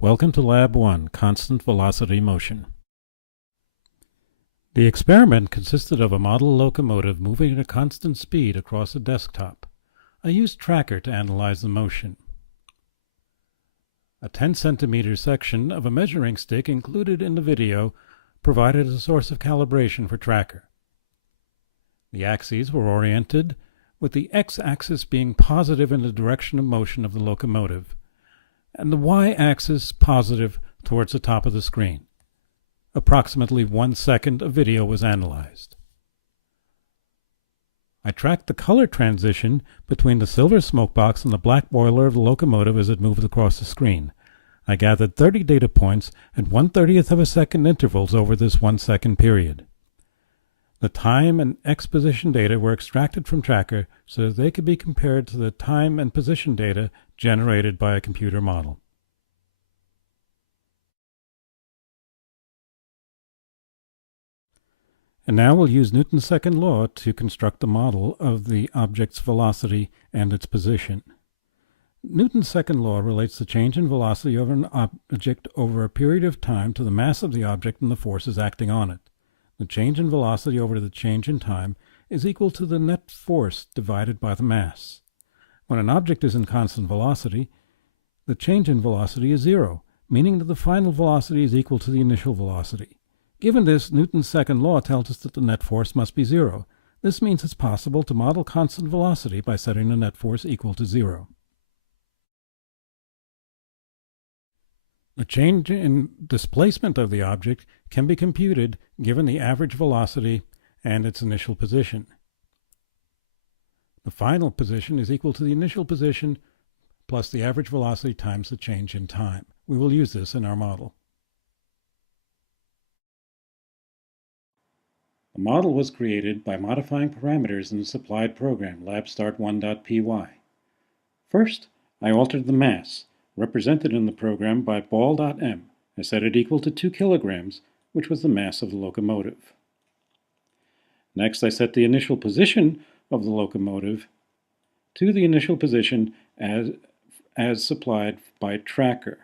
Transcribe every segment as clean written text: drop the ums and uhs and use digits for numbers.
Welcome to Lab 1, Constant Velocity Motion. The experiment consisted of a model locomotive moving at a constant speed across a desktop. I used Tracker to analyze the motion. A 10 centimeter section of a measuring stick included in the video provided a source of calibration for Tracker. The axes were oriented, with the x-axis being positive in the direction of motion of the locomotive, and the y-axis positive towards the top of the screen. Approximately 1 second of video was analyzed. I tracked the color transition between the silver smoke box and the black boiler of the locomotive as it moved across the screen. I gathered 30 data points at 1/30th of a second intervals over this 1 second period. The time and x position data were extracted from Tracker so that they could be compared to the time and position data generated by a computer model. And now we'll use Newton's second law to construct a model of the object's velocity and its position. Newton's second law relates the change in velocity of an object over a period of time to the mass of the object and the forces acting on it. The change in velocity over the change in time is equal to the net force divided by the mass. When an object is in constant velocity, the change in velocity is zero, meaning that the final velocity is equal to the initial velocity. Given this, Newton's second law tells us that the net force must be zero. This means it's possible to model constant velocity by setting the net force equal to zero. The change in displacement of the object can be computed given the average velocity and its initial position. The final position is equal to the initial position plus the average velocity times the change in time. We will use this in our model. The model was created by modifying parameters in the supplied program, labstart1.py. First, I altered the mass, represented in the program by ball.m. I set it equal to 2 kilograms, which was the mass of the locomotive. Next, I set the initial position of the locomotive to the initial position as supplied by Tracker.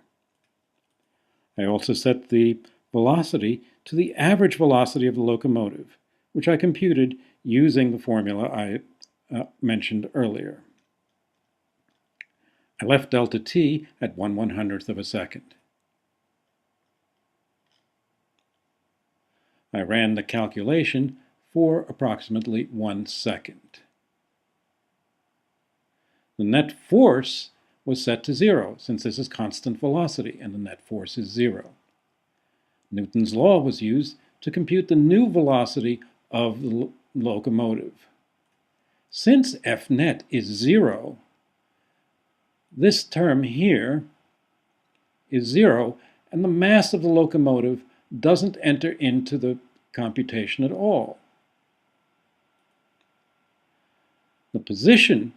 I also set the velocity to the average velocity of the locomotive, which I computed using the formula I mentioned earlier. I left delta t at 1/100th of a second. I ran the calculation for approximately 1 second. The net force was set to 0, since this is constant velocity and the net force is 0. Newton's law was used to compute the new velocity of the locomotive. Since F net is 0, this term here is 0, and the mass of the locomotive doesn't enter into the computation at all. The position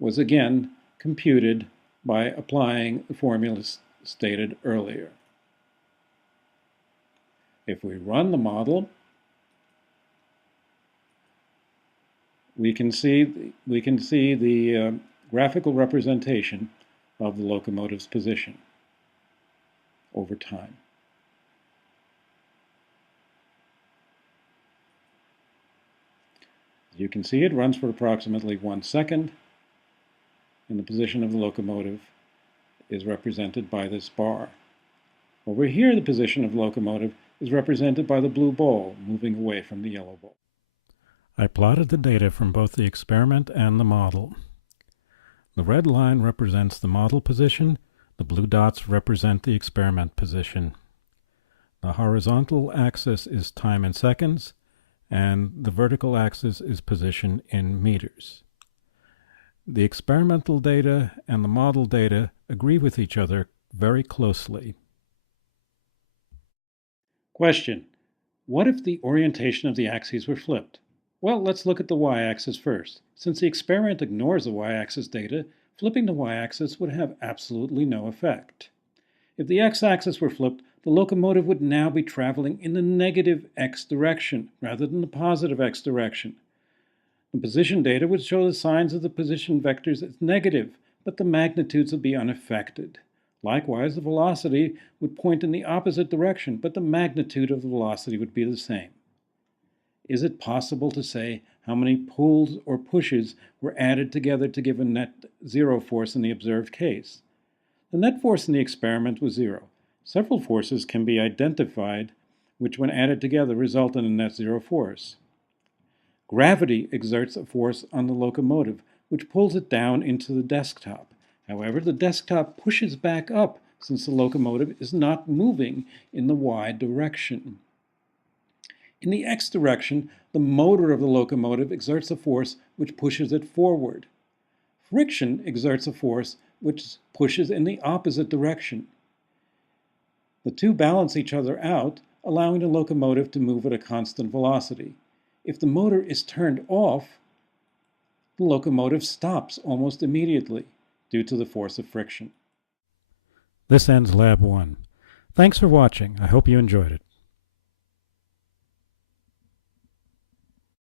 was again computed by applying the formula stated earlier. If we run the model, we can see the graphical representation of the locomotive's position over time. As you can see, it runs for approximately 1 second, and the position of the locomotive is represented by this bar. Over here, the position of the locomotive is represented by the blue ball moving away from the yellow ball. I plotted the data from both the experiment and the model. The red line represents the model position, the blue dots represent the experiment position. The horizontal axis is time in seconds, and the vertical axis is position in meters. The experimental data and the model data agree with each other very closely. Question: what if the orientation of the axes were flipped? Well, let's look at the y-axis first. Since the experiment ignores the y-axis data, flipping the y-axis would have absolutely no effect. If the x-axis were flipped, the locomotive would now be traveling in the negative x direction rather than the positive x direction. The position data would show the signs of the position vectors as negative, but the magnitudes would be unaffected. Likewise, the velocity would point in the opposite direction, but the magnitude of the velocity would be the same. Is it possible to say how many pulls or pushes were added together to give a net zero force in the observed case? The net force in the experiment was zero. Several forces can be identified which, when added together, result in a net zero force. Gravity exerts a force on the locomotive, which pulls it down into the desktop. However, the desktop pushes back up since the locomotive is not moving in the y direction. In the x direction, the motor of the locomotive exerts a force which pushes it forward. Friction exerts a force which pushes in the opposite direction. The two balance each other out, allowing the locomotive to move at a constant velocity. If the motor is turned off, the locomotive stops almost immediately due to the force of friction. This ends Lab 1. Thanks for watching. I hope you enjoyed it.